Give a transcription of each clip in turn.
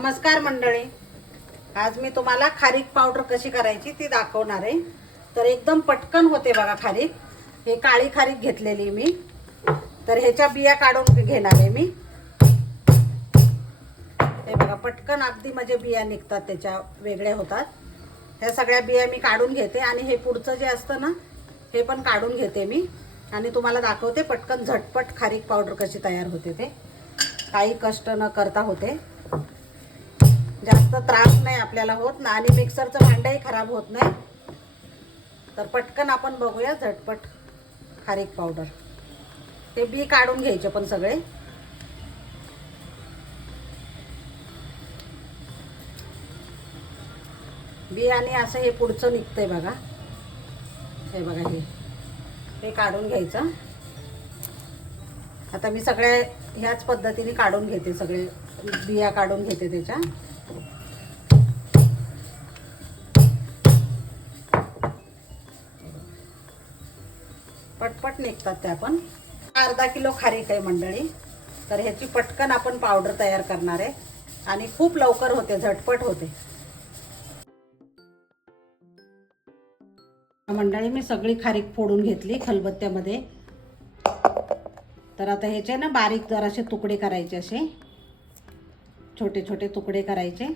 नमस्कार मंडळी. आज मी तुम्हाला खारीक पावडर कशी करायची ती दाखवणार आहे. तर एकदम पटकन होते बघा खारीक. हे काळी खारीक घेतलेली मी. तर ह्याच्या बिया काढून घेणार आहे मी. हे बघा पटकन अगदी म्हणजे बिया निघतात त्याच्या वेगळ्या होतात. ह्या सगळ्या बिया मी काढून घेते आणि हे पुढचं जे असतं ना हे पण काढून घेते मी. आणि तुम्हाला दाखवते पटकन झटपट खारीक पावडर कशी तयार होते ते. काही कष्ट न करता होते. जास्त त्रास नाही आपल्याला होत. ना आणि मिक्सरचं भांडंही खराब होत नाही. तर पटकन आपण बघूया झटपट खारीक पावडर ते बी काढून घ्यायचे पण सगळे. बी आणि असं हे पुढचं निघतंय बघा. हे बघा हे. हे काढून घ्यायचं. आता मी सगळ्या ह्याच पद्धतीने काढून घेते सगळे. बिया काढून घेते त्याच्या. पटपट निघतात त्या पण. अर्धा किलो खारीक आहे मंडळी. तर ह्याची पटकन आपण पावडर तयार करणार आहे. आणि खूप लवकर होते झटपट होते. मंडळी मी सगळी खारीक फोडून घेतली खलबत्त्यामध्ये. तर आता ह्याचे ना बारीक जरासे तुकडे करायचे असे. छोटे छोटे तुकडे करायचे.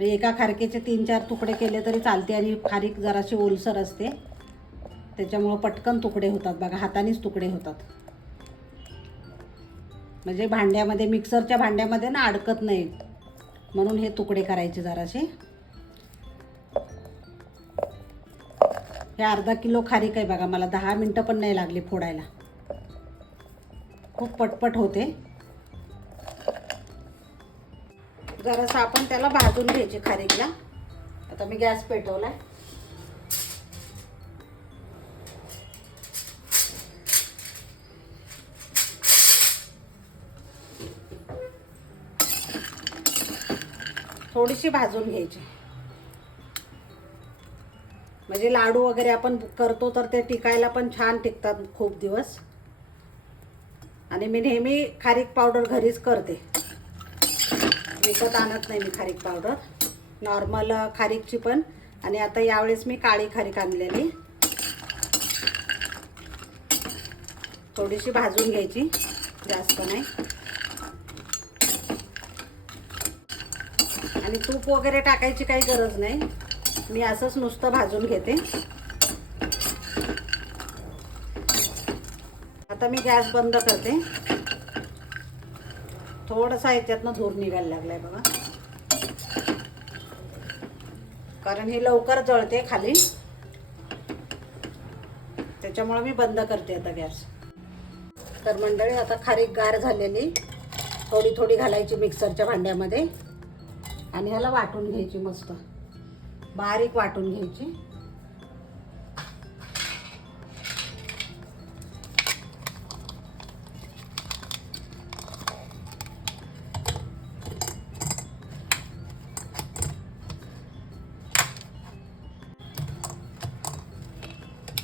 एका खारकेचे तीन चार तुकडे केले तरी चालते आणि खारीक जराशी ओलसर असते. त्याच्यामुळं पटकन तुकडे होतात बघा हातानेच तुकडे होतात. म्हणजे भांड्यामध्ये मिक्सरच्या भांड्यामध्ये ना अडकत नाही. म्हणून हे तुकडे करायचे जरासे. हे अर्धा किलो खारीक आहे बघा मला दहा मिनटं पण नाही लागली फोडायला. खूप पटपट होते. जरासं आपण त्याला भाजून घ्यायची खारीकला. आता मी गॅस पेटवला थोडीशी भाजून घ्यायची. म्हणजे लाडू वगैरे आपण करतो तर ते टिकायला पण छान टिकतात खूप दिवस. आणि मी नेहमी खारीक पावडर घरीच करते. विकत आणत नाही मी खारीक पावडर. नॉर्मल खारीकची पण. आणि आता यावेळेस मी काळी खारीक आणलेली. थोडीशी भाजून घ्यायची. जास्त नाही. आणि तूप वगैरे टाकायची काही गरज नाही. मी असंच नुसतं भाजून घेते. आता मी गॅस बंद करते. थोडासा ह्याच्यातनं धूर निघायला लागलाय बघा. कारण हे लवकर जळते खाली. त्याच्यामुळे मी बंद करते आता गॅस. तर मंडळी आता खारीक गार झालेली. थोडी थोडी घालायची मिक्सरच्या भांड्यामध्ये. आणि ह्याला वाटून घ्यायची मस्त. बारीक वाटून घ्यायची.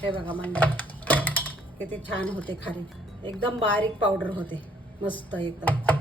हे बघा म्हणजे किती छान होते खारी. एकदम बारीक पावडर होते. मस्त एकदम.